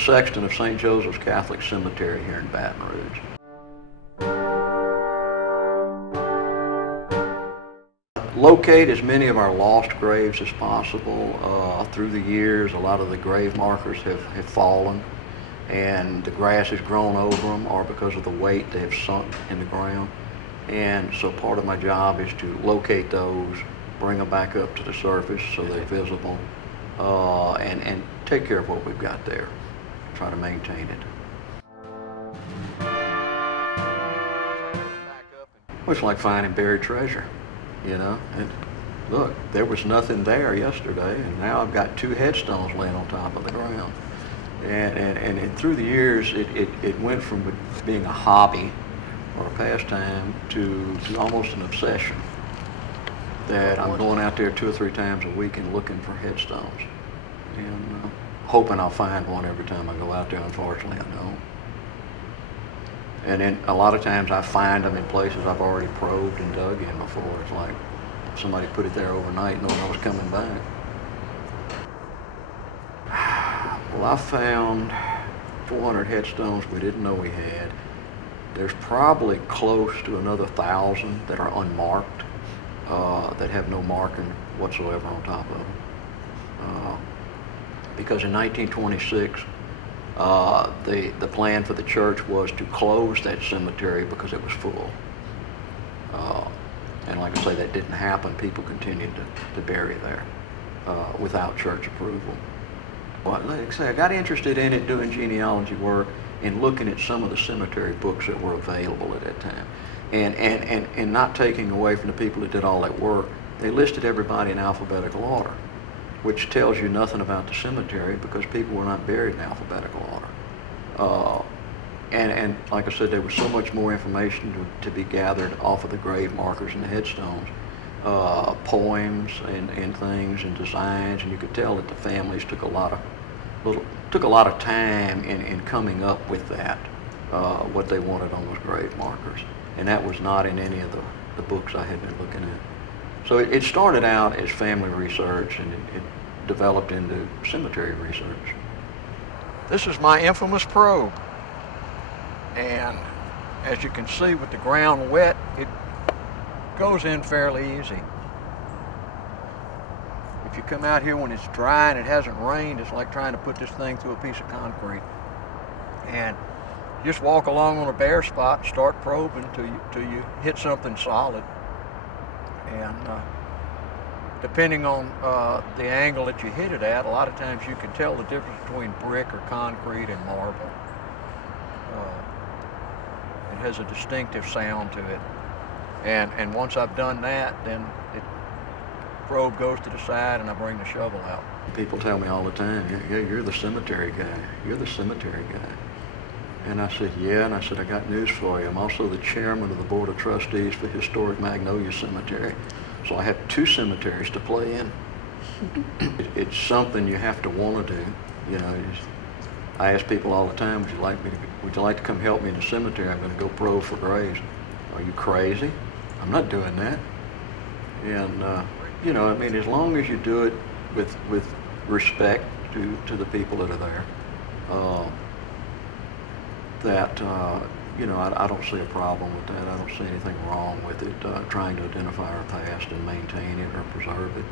sexton of St. Joseph's Catholic Cemetery here in Baton Rouge. Locate as many of our lost graves as possible. Through the years, a lot of the grave markers have fallen, and the grass has grown over them, or because of the weight they have sunk in the ground. And so part of my job is to locate those, bring them back up to the surface so they're visible, and take care of what we've got there, try to maintain it. It's like finding buried treasure, you know. And look, there was nothing there yesterday, and now I've got 2 headstones laying on top of the ground. And through the years, it went from being a hobby or a pastime to almost an obsession, that I'm going out there 2 or 3 times a week and looking for headstones, and hoping I'll find one every time I go out there. Unfortunately, I don't. And then a lot of times I find them in places I've already probed and dug in before. It's like somebody put it there overnight knowing I was coming back. Well, I found 400 headstones we didn't know we had. There's probably close to another 1,000 that are unmarked, that have no marking whatsoever on top of them. Because in 1926, the plan for the church was to close that cemetery because it was full. And like I say, that didn't happen. People continued to bury there without church approval. Well, like I say, I got interested in it doing genealogy work and looking at some of the cemetery books that were available at that time. And not taking away from the people that did all that work, they listed everybody in alphabetical order, which tells you nothing about the cemetery because people were not buried in alphabetical order. And like I said, there was so much more information to be gathered off of the grave markers and the headstones, poems and things and designs, and you could tell that the families took a lot of time in coming up with that, what they wanted on those grave markers, and that was not in any of the books I had been looking at. So it started out as family research, and it developed into cemetery research. This is my infamous probe, and as you can see, with the ground wet, it goes in fairly easy. If you come out here when it's dry and it hasn't rained, it's like trying to put this thing through a piece of concrete. And you just walk along on a bare spot, start probing till you hit something solid. And depending on the angle that you hit it at, a lot of times you can tell the difference between brick or concrete and marble. It has a distinctive sound to it. And once I've done that, then the probe goes to the side and I bring the shovel out. People tell me all the time, yeah, you're the cemetery guy. You're the cemetery guy. And I said, yeah, and I said, I got news for you. I'm also the chairman of the board of trustees for Historic Magnolia Cemetery. So I have 2 cemeteries to play in. It's something you have to want to do. You know, I ask people all the time, would you like to come help me in the cemetery? I'm going to go probe for graves. Are you crazy? I'm not doing that. And you know, I mean, as long as you do it with respect to the people that are there, you know, I don't see a problem with that. I don't see anything wrong with it, trying to identify our past and maintain it or preserve it.